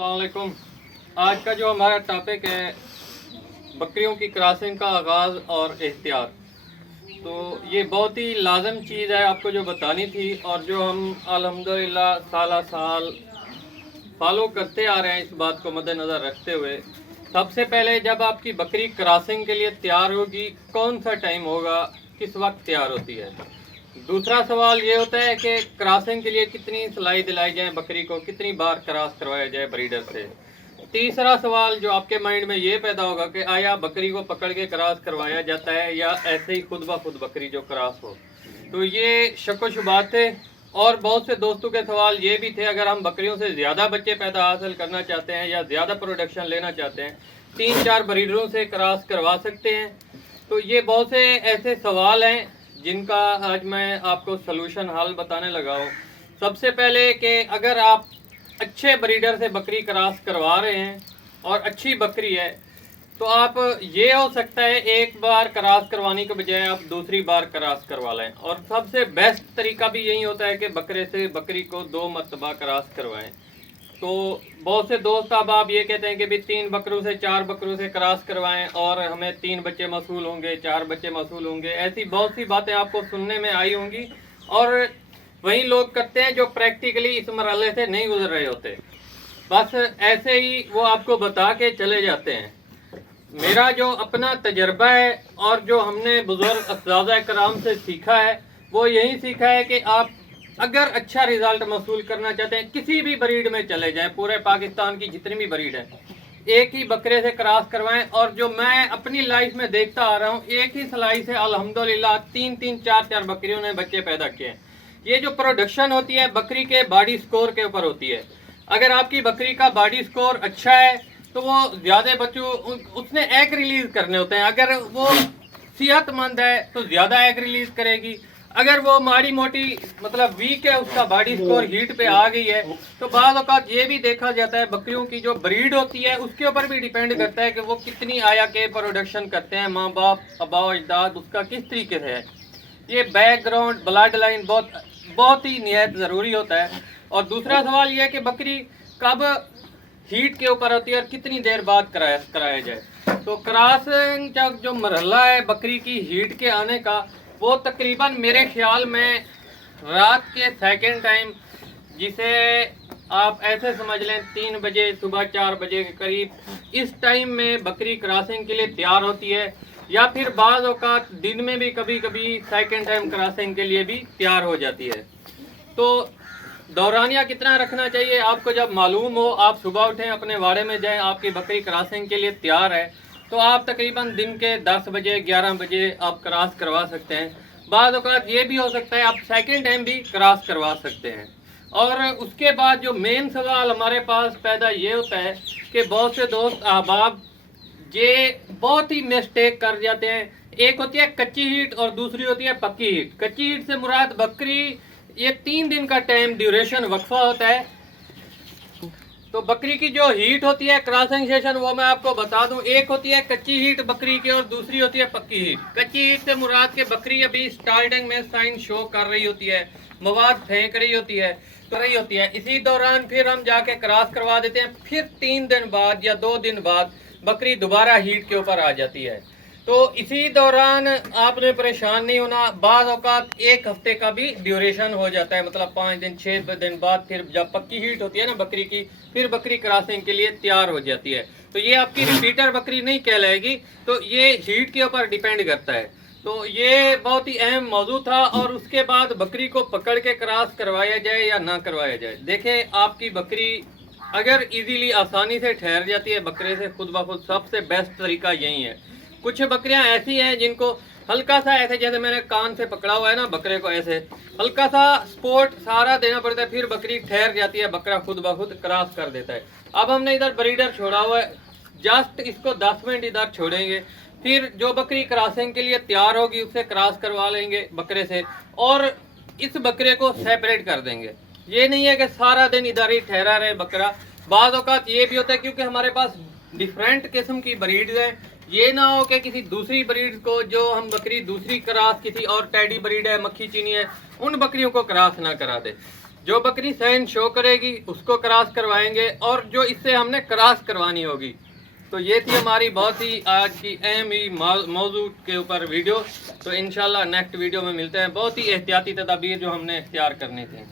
अस्सलाम वालेकुम। आज का जो हमारा टॉपिक है बकरियों की क्रॉसिंग का आगाज़ और एहतियात। तो ये बहुत ही लाजम चीज़ है आपको जो बतानी थी और जो हम अल्हम्दुलिल्लाह साल साल फॉलो करते आ रहे हैं। इस बात को मद्देनज़र रखते हुए सबसे पहले जब आपकी बकरी क्रॉसिंग के लिए तैयार होगी, कौन सा टाइम होगा, किस वक्त तैयार होती है। दूसरा सवाल ये होता है कि क्रॉसिंग के लिए कितनी सिलाई दिलाई जाए, बकरी को कितनी बार क्रॉस करवाया जाए ब्रीडर से। तीसरा सवाल जो आपके माइंड में ये पैदा होगा कि आया बकरी को पकड़ के क्रॉस करवाया जाता है या ऐसे ही खुद ब खुद बकरी जो क्रॉस हो। तो ये शक व शुबात थे और बहुत से दोस्तों के सवाल ये भी थे, अगर हम बकरियों से ज़्यादा बच्चे पैदा हासिल करना चाहते हैं या ज़्यादा प्रोडक्शन लेना चाहते हैं, 3-4 ब्रीडरों से क्रॉस करवा सकते हैं। तो ये बहुत से ऐसे सवाल हैं जिनका आज मैं आपको सलूशन हल बताने लगा हूँ। सबसे पहले कि अगर आप अच्छे ब्रीडर से बकरी क्रॉस करवा रहे हैं और अच्छी बकरी है, तो आप ये हो सकता है एक बार क्रॉस करवाने के बजाय आप दूसरी बार क्रॉस करवा लें। और सबसे बेस्ट तरीका भी यही होता है कि बकरे से बकरी को 2 मरतबा क्रॉस करवाएं। तो बहुत से दोस्त अब आप ये कहते हैं कि भी 3 बकरों से 4 बकरों से क्रॉस करवाएं और हमें 3 बच्चे मसूल होंगे, 4 बच्चे मसूल होंगे। ऐसी बहुत सी बातें आपको सुनने में आई होंगी और वही लोग करते हैं जो प्रैक्टिकली इस मरहले से नहीं गुजर रहे होते, बस ऐसे ही वो आपको बता के चले जाते हैं। मेरा जो अपना तजर्बा है और जो हमने बुजुर्ग अस्ताज़ा कराम से सीखा है, वो यही सीखा है कि आप अगर अच्छा रिजल्ट मसूल करना चाहते हैं, किसी भी ब्रीड में चले जाएं, पूरे पाकिस्तान की जितनी भी ब्रीड है, एक ही बकरे से क्रॉस करवाएं। और जो मैं अपनी लाइफ में देखता आ रहा हूँ, एक ही सिलाई से अल्हम्दुलिल्लाह 3-3, 4-4 बकरियों ने बच्चे पैदा किए हैं। ये जो प्रोडक्शन होती है बकरी के बॉडी स्कोर के ऊपर होती है। अगर आपकी बकरी का बॉडी स्कोर अच्छा है तो वो ज़्यादा बच्चों उसने एग रिलीज करने होते हैं। अगर वो सेहतमंद है तो ज़्यादा एग रिलीज करेगी। अगर वो माड़ी मोटी मतलब वीक है, उसका बॉडी स्कोर हीट पे आ गई है, तो बाज़ औक़ात ये भी देखा जाता है बकरियों की जो ब्रीड होती है उसके ऊपर भी डिपेंड करता है कि वो कितनी आया के प्रोडक्शन करते हैं, माँ बाप अब्बा अजदाद उसका किस तरीके से है। ये बैकग्राउंड ब्लड लाइन बहुत ही निहायत ज़रूरी होता है। और दूसरा सवाल ये है कि बकरी कब हीट के ऊपर होती है और कितनी देर बाद कराया जाए। तो क्रॉसिंग का जो मरहला है बकरी की हीट के आने का, वो तकरीबन मेरे ख्याल में रात के सेकंड टाइम, जिसे आप ऐसे समझ लें 3 बजे सुबह 4 बजे के करीब, इस टाइम में बकरी क्रॉसिंग के लिए तैयार होती है। या फिर बाज़ औक़ात दिन में भी कभी कभी सेकंड टाइम क्रॉसिंग के लिए भी तैयार हो जाती है। तो दौरानिया कितना रखना चाहिए आपको जब मालूम हो, आप सुबह उठें अपने वाड़े में जाएं, आपकी बकरी क्रॉसिंग के लिए तैयार है, तो आप तकरीबन दिन के 10 बजे 11 बजे आप क्रॉस करवा सकते हैं। बाज़ औक़ात ये भी हो सकता है आप सेकंड टाइम भी क्रॉस करवा सकते हैं। और उसके बाद जो मेन सवाल हमारे पास पैदा ये होता है कि बहुत से दोस्त अहबाब ये बहुत ही मिस्टेक कर जाते हैं। एक होती है कच्ची हीट और दूसरी होती है पक्की हीट। कच्ची हीट से मुराद बकरी, ये 3 दिन का टाइम ड्यूरेशन वक्फा होता है। तो बकरी की जो हीट होती है क्रॉसिंग सेशन, वो मैं आपको बता दूं, एक होती है कच्ची हीट बकरी की और दूसरी होती है पक्की हीट। कच्ची हीट से मुराद के बकरी अभी स्टार्टिंग में साइन शो कर रही होती है, मवाद फेंक रही होती है, इसी दौरान फिर हम जाके क्रॉस करवा देते हैं। फिर 3 दिन बाद या 2 दिन बाद बकरी दोबारा हीट के ऊपर आ जाती है। तो इसी दौरान आपने परेशान नहीं होना। बाज़ औक़ात 1 हफ्ते का भी ड्यूरेशन हो जाता है, मतलब 5 दिन 6 दिन बाद फिर जब पक्की हीट होती है ना बकरी की, फिर बकरी क्रॉसिंग के लिए तैयार हो जाती है। तो ये आपकी रिपीटर बकरी नहीं कहलाएगी, तो ये हीट के ऊपर डिपेंड करता है। तो ये बहुत ही अहम मौजू था। और उसके बाद बकरी को पकड़ के क्रॉस करवाया जाए या ना करवाया जाए। देखें, आपकी बकरी अगर इजीली आसानी से ठहर जाती है बकरे से खुद ब खुद, सबसे बेस्ट तरीका यही है। कुछ बकरियां ऐसी हैं जिनको हल्का सा ऐसे, जैसे मैंने कान से पकड़ा हुआ है ना बकरे को, ऐसे हल्का सा सपोर्ट सारा देना पड़ता है, फिर बकरी ठहर जाती है, बकरा खुद ब खुद क्रॉस कर देता है। अब हमने इधर ब्रीडर छोड़ा हुआ है, जस्ट इसको 10 मिनट इधर छोड़ेंगे, फिर जो बकरी क्रॉसिंग के लिए तैयार होगी उससे क्रॉस करवा लेंगे बकरे से और इस बकरे को सेपरेट कर देंगे। ये नहीं है कि सारा दिन इधर ही ठहरा रहे बकरा। बाज़ औक़ात ये भी होता है क्योंकि हमारे पास डिफरेंट किस्म की ब्रीड्स हैं, ये ना हो कि किसी दूसरी ब्रीड को, जो हम बकरी दूसरी क्रॉस किसी और टैडी ब्रीड है, मक्खी चीनी है, उन बकरियों को क्रॉस ना करा दे। जो बकरी सहन शो करेगी उसको क्रॉस करवाएंगे, और जो इससे हमने क्रॉस करवानी होगी। तो ये थी हमारी बहुत ही आज की अहम ही मौजू के ऊपर वीडियो। तो इंशाल्लाह नेक्स्ट वीडियो में मिलते हैं। बहुत ही एहतियाती तदाबीर जो हमने इख्तियार करनी थी।